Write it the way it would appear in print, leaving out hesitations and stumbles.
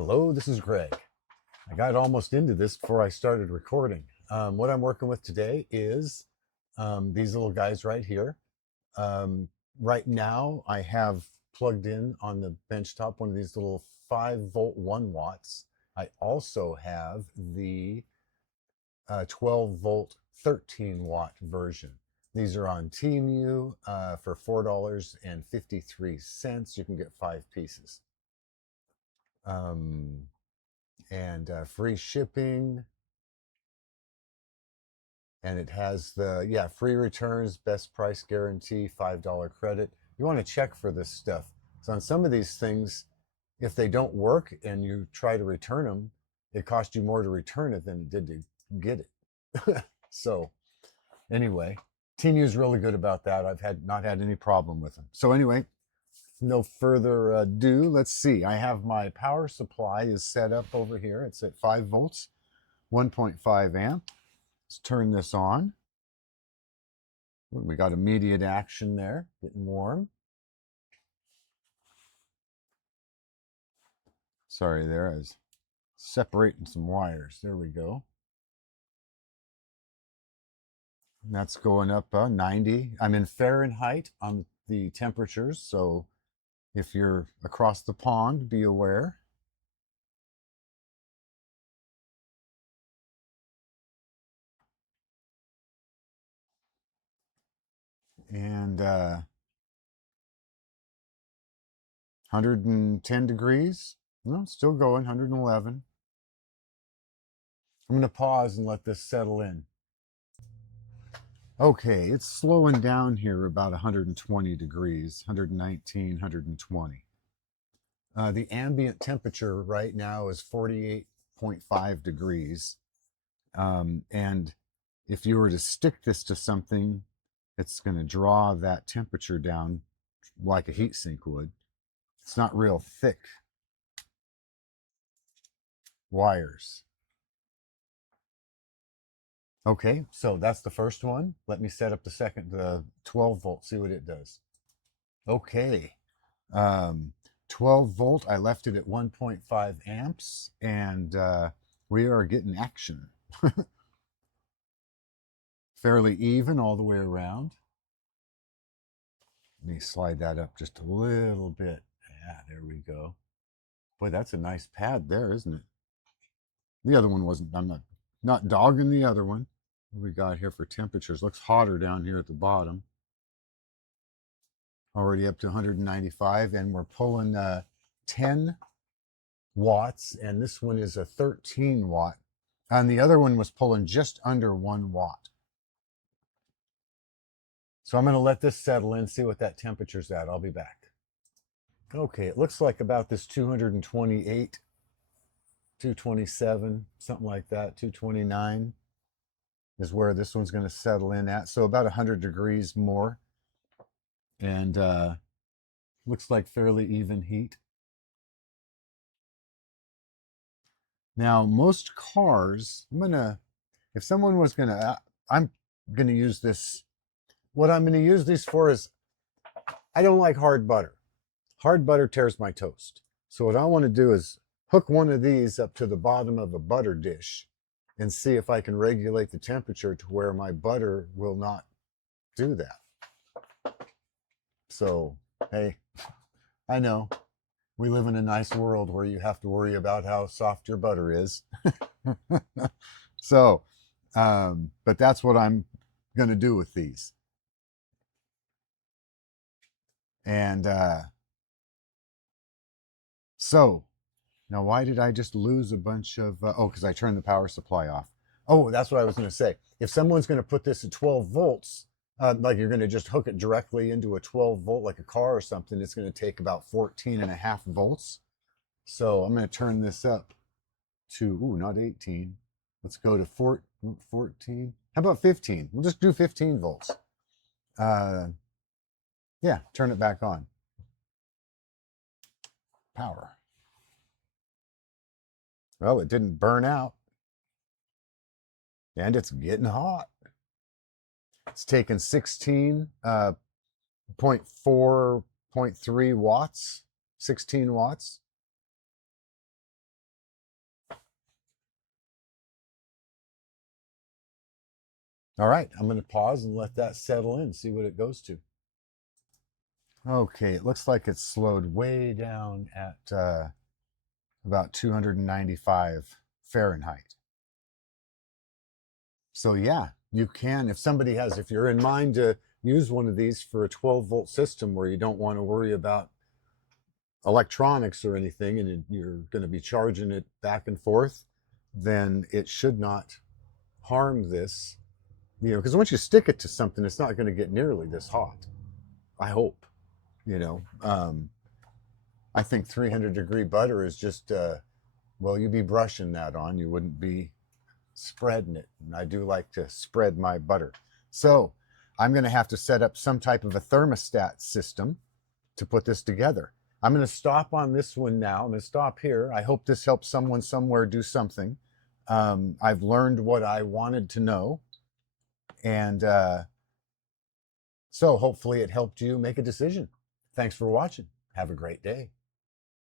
Hello, this is Greg. I got almost into this before I started recording. What I'm working with today is these little guys right here. Um, right now, I have plugged in on the benchtop one of these little 5-volt 1 watts. I also have the 12-volt 13-watt version. These are on TMU for $4.53. You can get 5 pieces. And free shipping, and it has the free returns, best price guarantee, $5 credit. You want to check for this stuff. So on some of these things, if they don't work and you try to return them, it costs you more to return it than it did to get it. So anyway, TMU is really good about that. I've not had any problem with them. So anyway, no further ado, let's see. I have my power supply is set up over here. It's at 5 volts, 1.5 amp. Let's turn this on. We got immediate action there, getting warm. Sorry there, I was separating some wires. There we go. And that's going up 90. I'm in Fahrenheit on the temperatures, so if you're across the pond, be aware. And 110 degrees. No, still going, 111. I'm going to pause and let this settle in. Okay, it's slowing down here about 120 degrees, 119, 120. The ambient temperature right now is 48.5 degrees. And if you were to stick this to something, it's going to draw that temperature down like a heat sink would. It's not real thick wires. Okay, so that's the first one. Let me set up the second, the 12 volt, see what it does. Okay, 12 volt, I left it at 1.5 amps, and we are getting action. Fairly even all the way around. Let me slide that up just a little bit. Yeah, there we go. Boy, that's a nice pad there, isn't it? The other one wasn't, I'm not dogging the other one. What we got here for temperatures? Looks hotter down here at the bottom. Already up to 195, and we're pulling 10 watts, and this one is a 13 watt. And the other one was pulling just under 1 watt. So I'm going to let this settle in, see what that temperature's at. I'll be back. Okay, it looks like about this 228, 227, something like that, 229 is where this one's going to settle in at. So about 100 degrees more. And looks like fairly even heat. Now, most cars, if someone was I'm going to use this. What I'm going to use these for is, I don't like hard butter. Hard butter tears my toast. So what I want to do is hook one of these up to the bottom of a butter dish and see if I can regulate the temperature to where my butter will not do that. So, hey, I know we live in a nice world where you have to worry about how soft your butter is. So, but that's what I'm going to do with these. And so now, why did I just lose a bunch of, oh, because I turned the power supply off. Oh, that's what I was going to say. If someone's going to put this at 12 volts, like you're going to just hook it directly into a 12 volt, like a car or something, it's going to take about 14.5 volts. So I'm going to turn this up to, not 18. Let's go to 14. How about 15? We'll just do 15 volts. Yeah, turn it back on. Power. Well, it didn't burn out. And it's getting hot. It's taken 16.4.3 watts, 16 watts. All right, I'm going to pause and let that settle in, see what it goes to. Okay, it looks like it's slowed way down at about 295 Fahrenheit. So yeah, you can, if you're in mind to use one of these for a 12-volt system where you don't want to worry about electronics or anything, and you're going to be charging it back and forth, then it should not harm this, because once you stick it to something, it's not going to get nearly this hot. I hope, you know. I think 300-degree butter is just, well, you'd be brushing that on. You wouldn't be spreading it. And I do like to spread my butter. So I'm going to have to set up some type of a thermostat system to put this together. I'm going to stop on this one now. I'm going to stop here. I hope this helps someone somewhere do something. I've learned what I wanted to know. And so hopefully it helped you make a decision. Thanks for watching. Have a great day.